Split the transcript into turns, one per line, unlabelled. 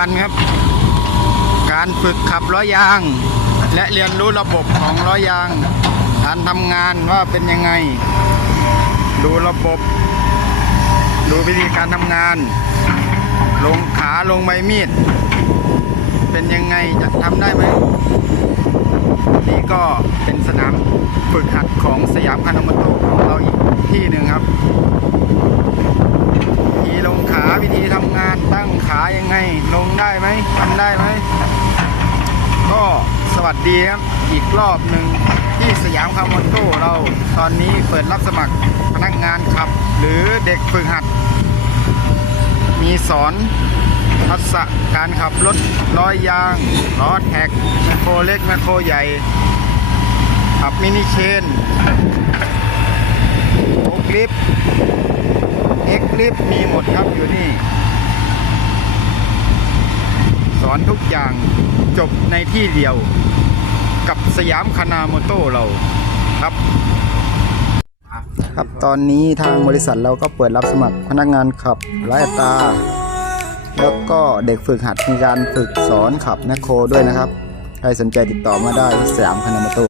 วันครับ การฝึกขับล้อยาง และเรียนรู้ระบบของล้อยาง การทำงานว่าเป็นยังไง ดูระบบ ดูวิธีการทำงาน ลงขาลงใบมีด เป็นยังไงจะทำได้ไหมนี่ก็เป็นสนามฝึกหัดของสยามคานาโมโตของเราอีกที่หนึ่งครับ ธีทำงานตั้งขายังไง ลงได้ไหมทำได้ไหม ก็สวัสดีครับ อีกรอบหนึ่งที่สยามคานาโมโตะเราตอนนี้เปิดรับสมัครพนักงานขับ หรือเด็กฝึกหัด มีสอนทักษะการขับรถล้อยางล้อแท็กแมคโครเล็กแมคโครใหญ่ขับมินิเชนโอกลิฟเอ็ก ลิฟมีหมดครับอยู่นี่ สอนทุกอย่างจบในที่เดียว กับสยามคานาโมโตะเราครับ ครับตอนนี้ทางบริษัทเราก็เปิดรับสมัครพนักงานขับไล่ตา แล้วก็เด็กฝึกหัดมีการฝึกสอนขับแมคโครด้วยนะครับ ใครสนใจติดต่อมาได้ที่สยามคานาโมโตะ